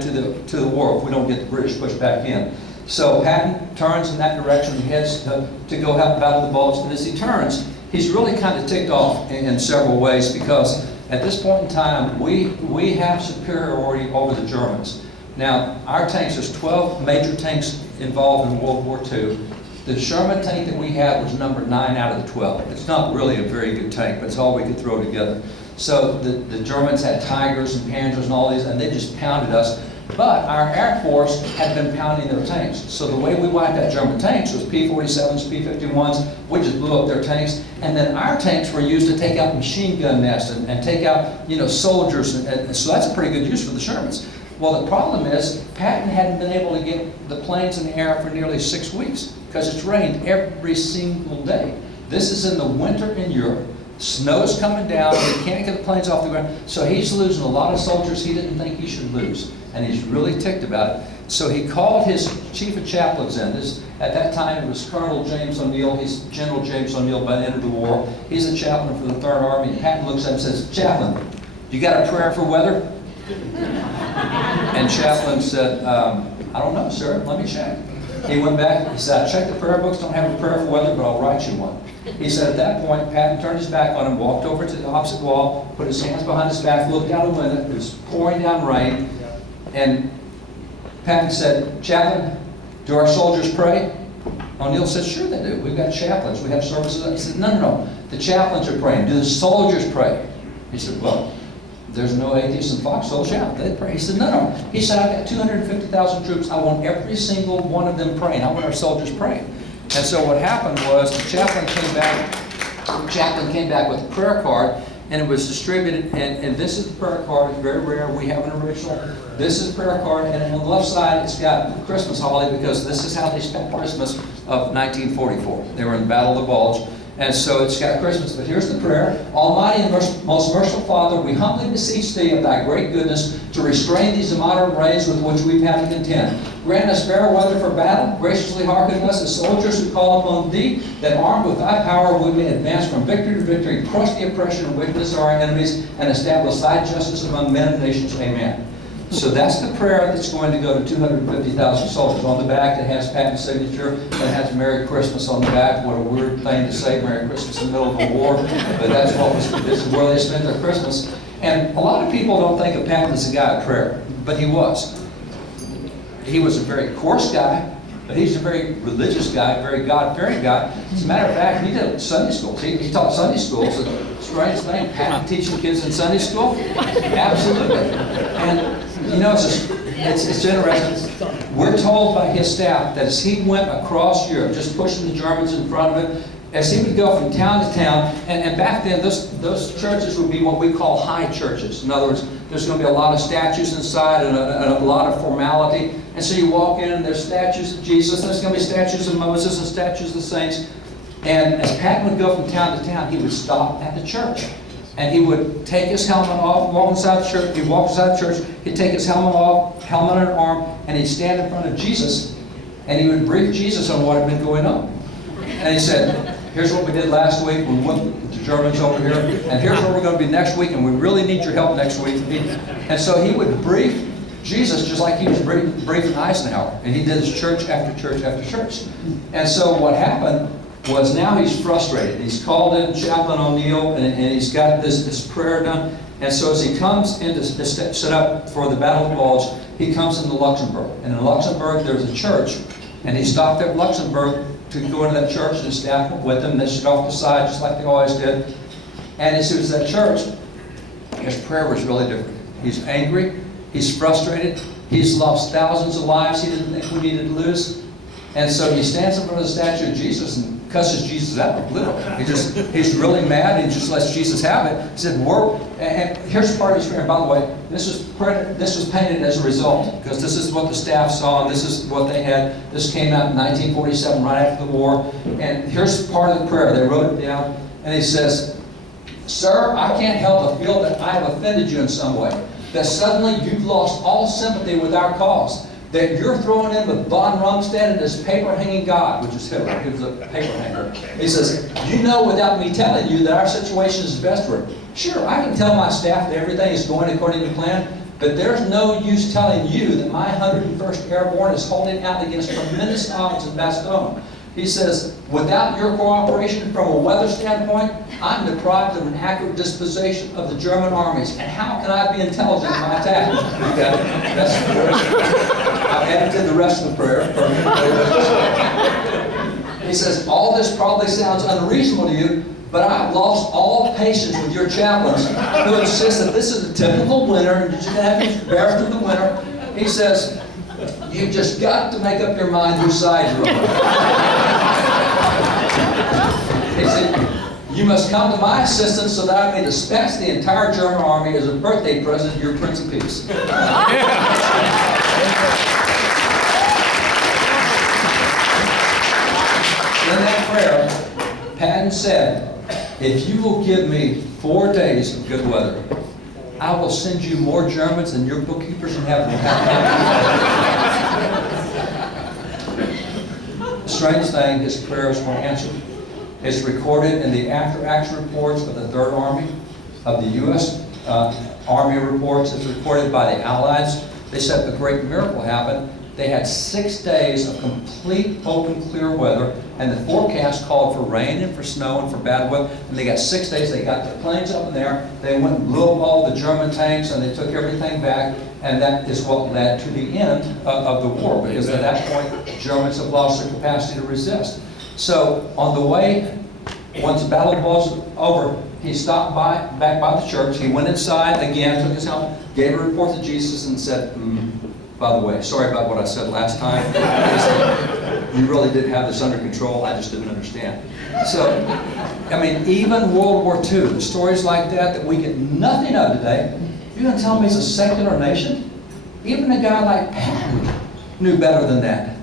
to the war if we don't get the British pushed back in. So Patton turns in that direction and heads to go help battle the Bulge. And as he turns, he's really kind of ticked off in several ways, because at this point in time, we have superiority over the Germans. Now, our tanks, there's 12 major tanks involved in World War II. The Sherman tank that we had was number 9 out of the 12. It's not really a very good tank, but it's all we could throw together. So the Germans had Tigers and Panzers and all these, and they just pounded us. But our Air Force had been pounding their tanks. So the way we wiped out German tanks was P-47s, P-51s. We just blew up their tanks. And then our tanks were used to take out machine gun nests and take out, soldiers. And so that's a pretty good use for the Shermans. Well, the problem is Patton hadn't been able to get the planes in the air for nearly 6 weeks because it's rained every single day. This is in the winter in Europe. Snow's coming down, they can't get the planes off the ground. So he's losing a lot of soldiers he didn't think he should lose. And he's really ticked about it. So he called his chief of chaplains in. At that time it was Colonel James O'Neill. He's General James O'Neill by the end of the war. He's a chaplain for the 3rd Army. And Patton looks at him and says, "Chaplain, you got a prayer for weather?" And Chaplain said, "I don't know, sir. Let me check." He went back. He said, "I checked the prayer books. Don't have a prayer for weather, but I'll write you one." He said at that point, Patton turned his back on him, walked over to the opposite wall, put his hands behind his back, looked out the window. It was pouring down rain. And Patton said, "Chaplain, do our soldiers pray?" O'Neill said, "Sure they do. We've got chaplains. We have services." He said, No. The chaplains are praying. Do the soldiers pray?" He said, "Well, there's no atheists in Foxhole. Yeah, they pray." He said, No. He said, "I've got 250,000 troops. I want every single one of them praying. I want our soldiers praying." And so what happened was the chaplain came back with a prayer card, and it was distributed. And this is the prayer card. It's very rare. We have an original. This is the prayer card, and on the left side it's got Christmas holly, because this is how they spent Christmas of 1944. They were in the Battle of the Bulge. And so it's got Christmas. But here's the prayer. "Almighty and most merciful Father, we humbly beseech Thee of Thy great goodness to restrain these immoderate rains with which we have to contend. Grant us fair weather for battle. Graciously hearken us as soldiers who call upon Thee, that armed with Thy power we may advance from victory to victory, crush the oppression and wickedness of our enemies, and establish Thy justice among men and nations. Amen." So that's the prayer that's going to go to 250,000 soldiers. On the back it has Patton's signature. It has Merry Christmas on the back. What a weird thing to say, Merry Christmas in the middle of a war. But this is where they spent their Christmas. And a lot of people don't think of Patton as a guy of prayer, but he was. He was a very coarse guy, but he's a very religious guy, very God-fearing guy. As a matter of fact, he did Sunday schools. He taught Sunday schools. A strange thing, Patton teaching kids in Sunday school? Absolutely. And it's interesting. We're told by his staff that as he went across Europe, just pushing the Germans in front of him, as he would go from town to town, and back then those churches would be what we call high churches. In other words, there's going to be a lot of statues inside and a lot of formality. And so you walk in and there's statues of Jesus, there's going to be statues of Moses and statues of the saints. And as Patton would go from town to town, he would stop at the church. And he would take his helmet off, walk inside the church. He'd walk inside the church. He'd take his helmet off, helmet on an arm, and he'd stand in front of Jesus, and he would brief Jesus on what had been going on. And he said, "Here's what we did last week. We whooped the Germans over here, and here's where we're going to be next week, and we really need your help next week." And so he would brief Jesus just like he was briefing Eisenhower, and he did this church after church after church. And so what happened was now he's frustrated. He's called in Chaplain O'Neill, and he's got this prayer done. And so as he comes in to set up for the Battle of the Bulge, he comes into Luxembourg. And in Luxembourg, there's a church, and he stopped at Luxembourg to go into that church, and his staff went with him. They stood off the side, just like they always did. And as he was at church, his prayer was really different. He's angry. He's frustrated. He's lost thousands of lives he didn't think we needed to lose. And so he stands in front of the statue of Jesus and cusses Jesus out, literally. He's really mad. He just lets Jesus have it. He said, and here's part of his prayer. By the way, this was painted as a result, because this is what the staff saw, and this is what they had. This came out in 1947, right after the war. And here's part of the prayer. They wrote it down, and he says, "Sir, I can't help but feel that I have offended you in some way, that suddenly you've lost all sympathy with our cause, that you're throwing in with von Rundstedt and this paper-hanging God," which is Hitler. He was a paper hanger. He says, "You know without me telling you that our situation is desperate. Sure, I can tell my staff that everything is going according to plan, But there's no use telling you that my 101st Airborne is holding out against tremendous odds in Baston. He says, without your cooperation from a weather standpoint, I'm deprived of an accurate disposition of the German armies. And how can I be intelligent in my attack? Okay, that's the prayer. I've edited the rest of the prayer. He says, all this probably sounds unreasonable to you, but I've lost all patience with your chaplains who insist that this is a typical winter and you're just going to have to bear through the winter. He says, you've just got to make up your mind whose side you're on. He said, you must come to my assistance so that I may dispense the entire German army as a birthday present to your Prince of Peace. In that prayer, Patton said, if you will give me 4 days of good weather, I will send you more Germans than your bookkeepers in heaven will have. The strange thing, his prayers were answered. It's recorded in the after-action reports of the Third Army, of the U.S. Army reports. It's recorded by the Allies. They said the great miracle happened. They had 6 days of complete, open, clear weather, and the forecast called for rain and for snow and for bad weather. And they got 6 days. They got their planes up in there. They went and blew up all the German tanks, and they took everything back. And that is what led to the end of the war, because at that point, Germans have lost their capacity to resist. So on the way, once the battle was over, he stopped back by the church. He went inside again, took his helmet, gave a report to Jesus, and said, by the way, sorry about what I said last time. He said, you really did have this under control. I just didn't understand. So, I mean, even World War II, the stories like that we get nothing of today. You're going to tell me it's a secular nation? Even a guy like Patton knew better than that.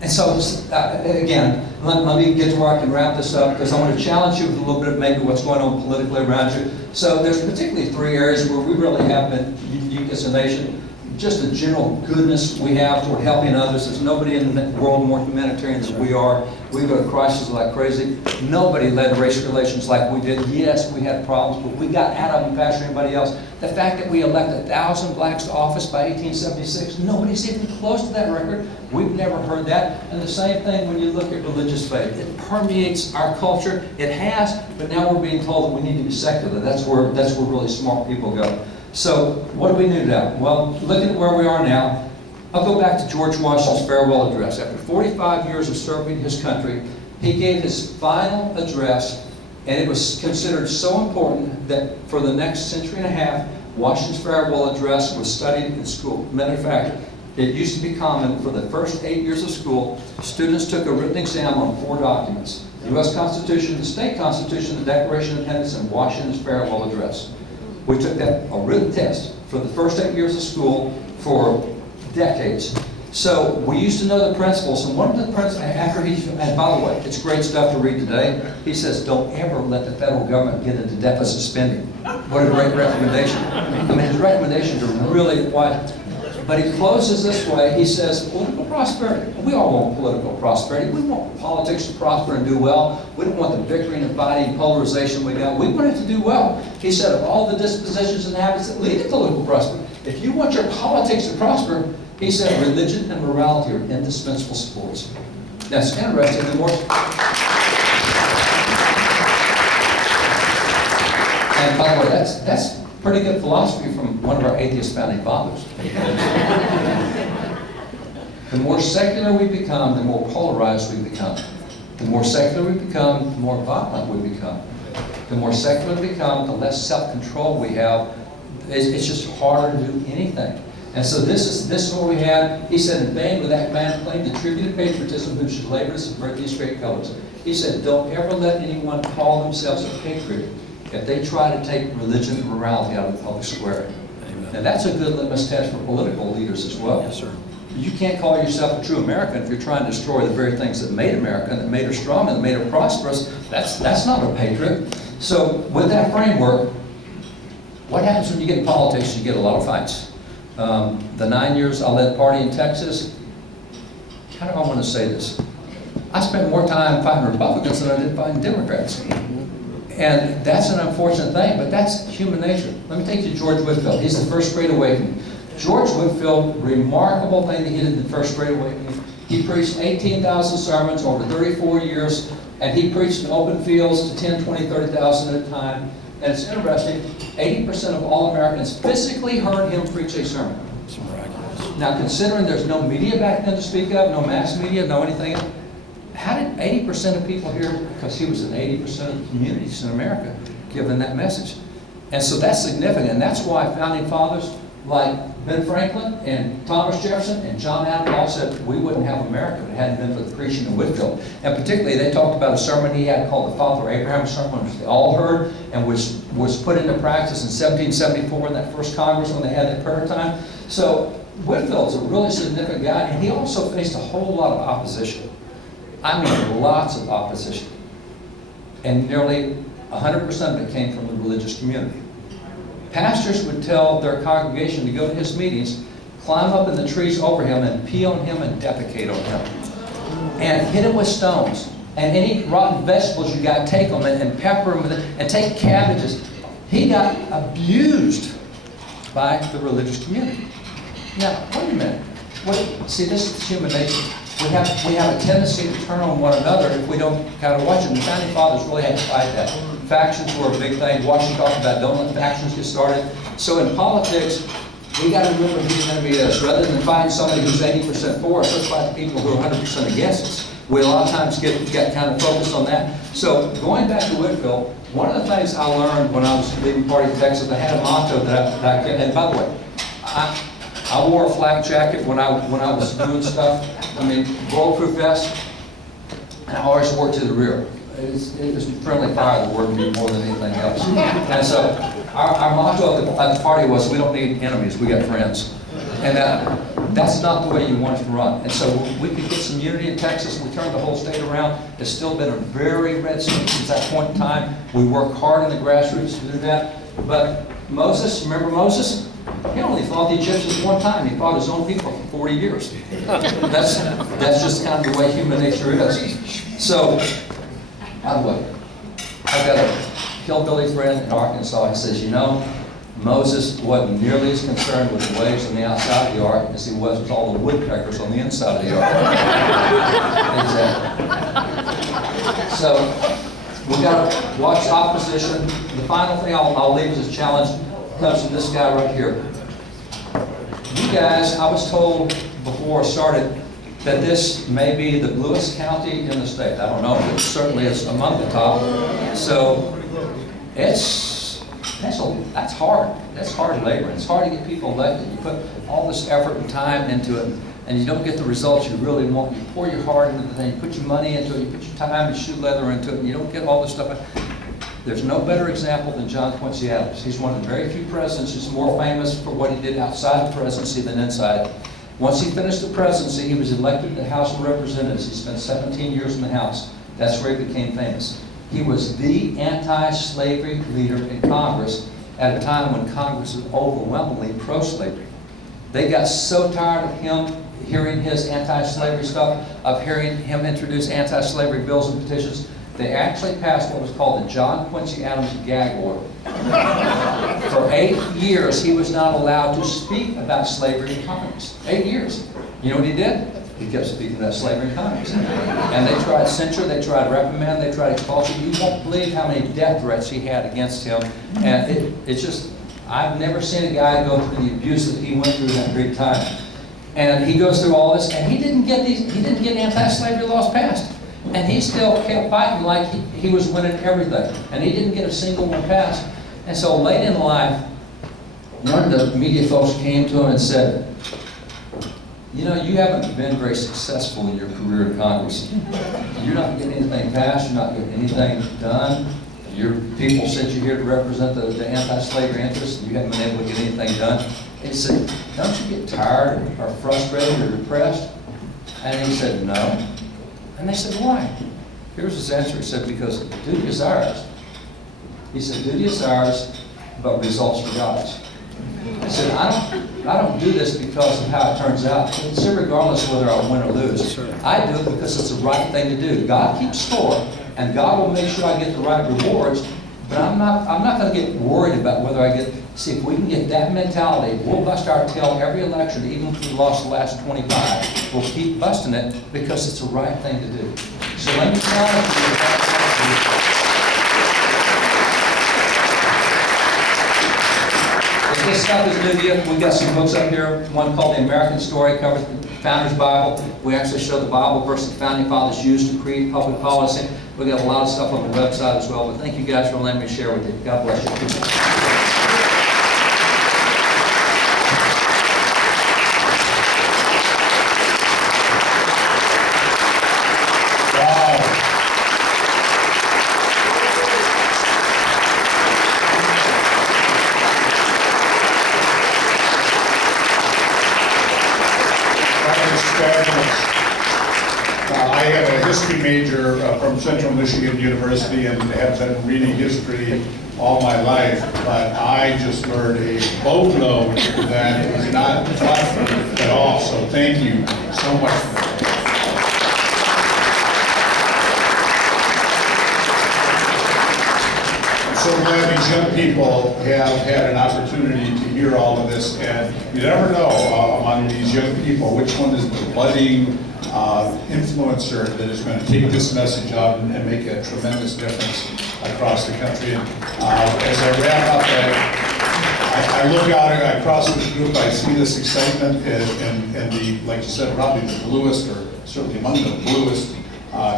And so, again, let me get to where I can wrap this up, because I want to challenge you with a little bit of maybe what's going on politically around you. So there's particularly 3 areas where we really have been unique as a nation. Just the general goodness we have toward helping others. There's nobody in the world more humanitarian than we are. We go to crises like crazy. Nobody led race relations like we did. Yes, we had problems, but we got out of them faster than anybody else. The fact that we elected 1,000 blacks to office by 1876, nobody's even close to that record. We've never heard that. And the same thing when you look at religious faith. It permeates our culture. It has, but now we're being told that we need to be secular. That's where really smart people go. So, what do we do now? Well, look at where we are now. I'll go back to George Washington's farewell address. After 45 years of serving his country, he gave his final address, and it was considered so important that for the next century and a half, Washington's farewell address was studied in school. Matter of fact, it used to be common for the first 8 years of school, students took a written exam on 4 documents: the U.S. Constitution, the State Constitution, the Declaration of Independence, and Washington's farewell address. We took that, a written test, for the first 8 years of school for decades. So we used to know the principles, and one of the principles, and by the way, it's great stuff to read today. He says, don't ever let the federal government get into deficit spending. What a great recommendation. I mean, his recommendations are really quite, but he closes this way. He says, political prosperity. We all want political prosperity. We want politics to prosper and do well. We don't want the bickering and fighting and polarization we got. We want it to do well. He said, of all the dispositions and habits that lead to political prosperity, if you want your politics to prosper, he said, religion and morality are indispensable supports. That's interesting. The more, and by the way, that's pretty good philosophy from one of our atheist founding fathers. The more secular we become, the more polarized we become. The more secular we become, the more violent we become. The more secular we become, the less self-control we have. It's just harder to do anything. And so this is what we had. He said, in vain with that man claim the tribute of patriotism who should labor to subvert these great colors. He said, don't ever let anyone call themselves a patriot if they try to take religion and morality out of the public square. Amen. And that's a good litmus test for political leaders as well. Yes, sir. You can't call yourself a true American if you're trying to destroy the very things that made America, that made her strong, and that made her prosperous. That's not a patriot. So with that framework, what happens when you get in politics? You get a lot of fights. The 9 years I led party in Texas, how do I want to say this? I spent more time fighting Republicans than I did fighting Democrats. And that's an unfortunate thing, but that's human nature. Let me take you to George Whitefield. He's the first Great Awakening. George Whitefield, remarkable thing that he did in the first Great Awakening. He preached 18,000 sermons over 34 years, and he preached in open fields to 10, 20, 30,000 at a time. And it's interesting, 80% of all Americans physically heard him preach a sermon. It's miraculous. Now, considering there's no media back then to speak of, no mass media, no anything, how did 80% of people hear? Because he was in 80% of the communities in America giving that message. And so that's significant. And that's why founding fathers like Ben Franklin and Thomas Jefferson and John Adams all said we wouldn't have America if it hadn't been for the preaching of Whitefield. And particularly they talked about a sermon he had called the Father Abraham Sermon, which they all heard and was put into practice in 1774 in that first Congress when they had that prayer time. So Whitefield's a really significant guy, and he also faced a whole lot of opposition. I mean, lots of opposition. And nearly 100% of it came from the religious community. Pastors would tell their congregation to go to his meetings, climb up in the trees over him and pee on him and defecate on him. And hit him with stones. And any rotten vegetables you got, take them and pepper them and take cabbages. He got abused by the religious community. Now, wait a minute. See, this is human nature. We have a tendency to turn on one another if we don't kind of watch it. The founding fathers really had to fight that. Factions were a big thing. Washington talked about don't let factions get started. So in politics, we got to remember who's going to be us. Rather than find somebody who's 80% for us, let's fight the people who are 100% against us. We a lot of times get kind of focused on that. So going back to Whitefield, one of the things I learned when I was leading Party of Texas, I had a motto that I kept, and by the way, I wore a flak jacket when I was doing stuff. I mean, bulletproof vest, and I always wore it to the rear. It was friendly fire that worked me more than anything else. And so our motto at the party was, we don't need enemies, we got friends. And that's not the way you want it to run. And so we could get some unity in Texas. We turned the whole state around. It's still been a very red state since that point in time. We work hard in the grassroots to do that. But Moses, remember Moses? He only fought the Egyptians one time. He fought his own people for 40 years. That's just kind of the way human nature is. So, by the way, I've got a hillbilly friend in Arkansas. He says, you know, Moses wasn't nearly as concerned with the waves on the outside of the ark as he was with all the woodpeckers on the inside of the ark. Exactly. So, we've got to watch opposition. The final thing I'll leave as a challenge comes from this guy right here. You guys, I was told before I started that this may be the bluest county in the state. I don't know, but certainly it's among the top. So that's hard. That's hard labor. It's hard to get people elected. You put all this effort and time into it, and you don't get the results you really want. You pour your heart into the thing. You put your money into it. You put your time and shoe leather into it, and you don't get all this stuff. There's no better example than John Quincy Adams. He's one of the very few presidents who's more famous for what he did outside the presidency than inside. Once he finished the presidency, he was elected to the House of Representatives. He spent 17 years in the House. That's where he became famous. He was the anti-slavery leader in Congress at a time when Congress was overwhelmingly pro-slavery. They got so tired of him hearing his anti-slavery stuff, of hearing him introduce anti-slavery bills and petitions. They actually passed what was called the John Quincy Adams gag order. For 8 years, he was not allowed to speak about slavery in Congress. 8 years. You know what he did? He kept speaking about slavery in Congress. And they tried censure, they tried reprimand, they tried expulsion. You won't believe how many death threats he had against him. And it's just, I've never seen a guy go through the abuse that he went through in that great time. And he goes through all this, and he didn't get anti-slavery laws passed. And he still kept fighting like he was winning everything. And he didn't get a single one passed. And so late in life, one of the media folks came to him and said, you know, you haven't been very successful in your career in Congress. You're not getting anything passed. You're not getting anything done. Your people sent you here to represent the anti-slavery interests. You haven't been able to get anything done. And he said, don't you get tired or frustrated or depressed? And he said, no. And they said, why? Here's his answer. He said, because duty is ours. He said, duty is ours, but results are God's. I said, I don't do this because of how it turns out. It's regardless of whether I win or lose. I do it because it's the right thing to do. God keeps score, and God will make sure I get the right rewards. But I'm not gonna get worried about whether see, if we can get that mentality, we'll bust our tail every election, even if we lost the last 25. We'll keep busting it because it's the right thing to do. So let me challenge you. If this stuff is new to you, we've got some books up here. One called The American Story, covers the Founder's Bible. We actually show the Bible verse the Founding Fathers used to create public policy. We've got a lot of stuff on the website as well. But thank you guys for letting me share with you. God bless you. I have a history major from Central Michigan University and have been reading history all my life, but I just learned a boatload that is not fun at all, so thank you so much for that. I'm so glad these young people have had an opportunity to hear all of this, and you never know among these young people which one is the budding influencer that is going to take this message out and make a tremendous difference across the country. And as I wrap up, I look out across this group, I see this excitement and the, like you said, probably the bluest, or certainly among the bluest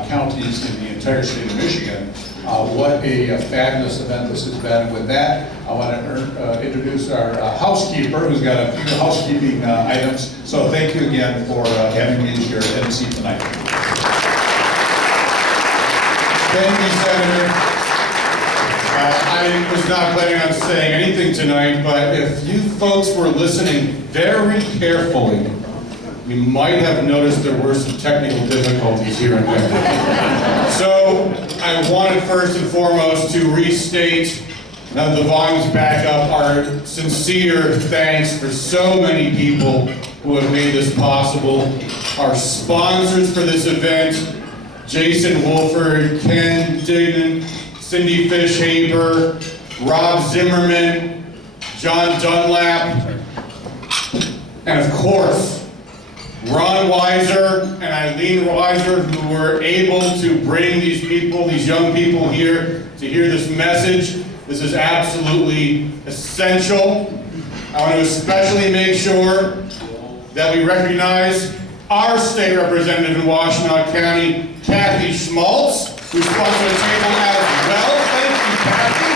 counties in the entire state of Michigan. What a fabulous event this has been. With that, I want to introduce our housekeeper, who's got a few housekeeping items. So thank you again for having me as your MC tonight. Thank you, Senator. I was not planning on saying anything tonight, but if you folks were listening very carefully, you might have noticed there were some technical difficulties here and there. So I wanted first and foremost to restate, now that the volume's back up, our sincere thanks for so many people who have made this possible. Our sponsors for this event, Jason Wolford, Ken Dignan, Cindy Fish-Haber, Rob Zimmerman, John Dunlap, and of course, Ron Weiser and Eileen Weiser, who were able to bring these people, these young people here to hear this message. This is absolutely essential. I want to especially make sure that we recognize our state representative in Washtenaw County, Kathy Schmaltz, who's sponsored the table as well. Thank you, Kathy.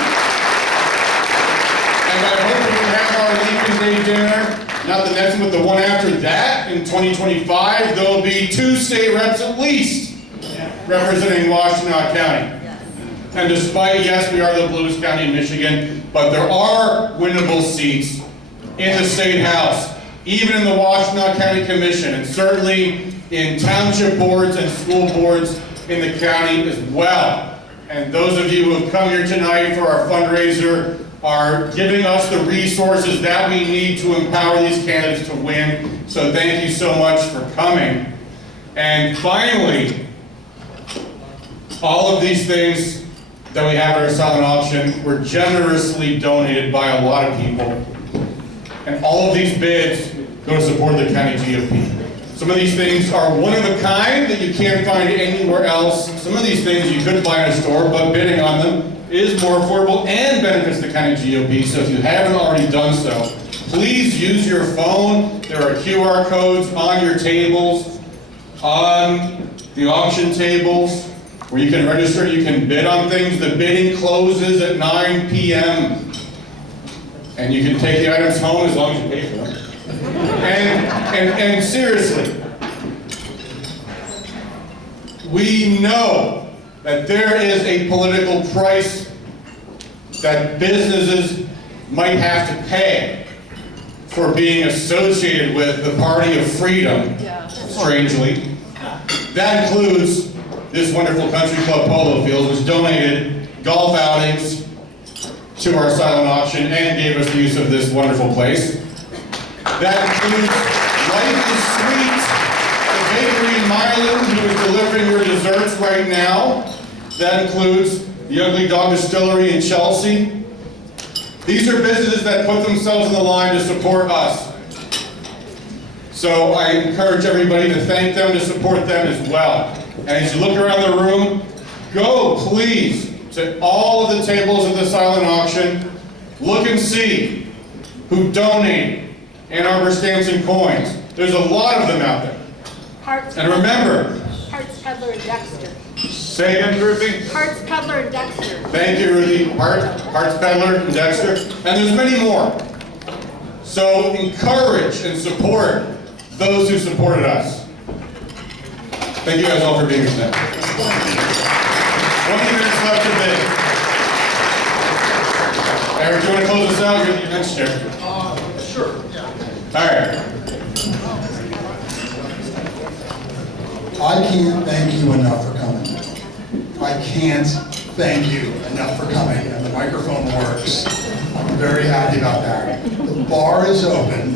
And I hope we have our Lincoln Day dinner. Not the next one, but the one after that, in 2025, there'll be 2 state reps at least representing Washtenaw County. And despite, yes, we are the bluest county in Michigan, but there are winnable seats in the State House, even in the Washtenaw County Commission, and certainly in township boards and school boards in the county as well. And those of you who have come here tonight for our fundraiser are giving us the resources that we need to empower these candidates to win. So thank you so much for coming. And finally, all of these things that we have at our silent auction were generously donated by a lot of people. And all of these bids go to support the county GOP. Some of these things are one of a kind that you can't find anywhere else. Some of these things you could buy in a store, but bidding on them is more affordable and benefits the county GOP. So if you haven't already done so, please use your phone. There are QR codes on your tables, on the auction tables, where you can register, you can bid on things. The bidding closes at 9 p.m. And you can take the items home as long as you pay for them. And seriously, we know that there is a political price that businesses might have to pay for being associated with the Party of Freedom, strangely. That includes this wonderful country club polo field, which donated golf outings to our silent auction and gave us the use of this wonderful place. That includes Life is Sweet, the bakery in Milan, who is delivering your desserts right now. That includes the Ugly Dog Distillery in Chelsea. These are businesses that put themselves on the line to support us. So I encourage everybody to thank them, to support them as well. And as you look around the room, go please to all of the tables at the silent auction. Look and see who donated Ann Arbor stamps and coins. There's a lot of them out there. And remember, Hearts Peddler and Dexter. say again, Ruthie. Hearts Peddler and Dexter. Thank you, Ruthie. Hearts Peddler and Dexter. And there's many more. So encourage and support those who supported us. Thank you guys all for being here tonight. 20 minutes left to bid. Eric, do you want to close us out? You're next chair. Sure, yeah. All right. I can't thank you enough for coming. I can't thank you enough for coming, and the microphone works. I'm very happy about that. The bar is open.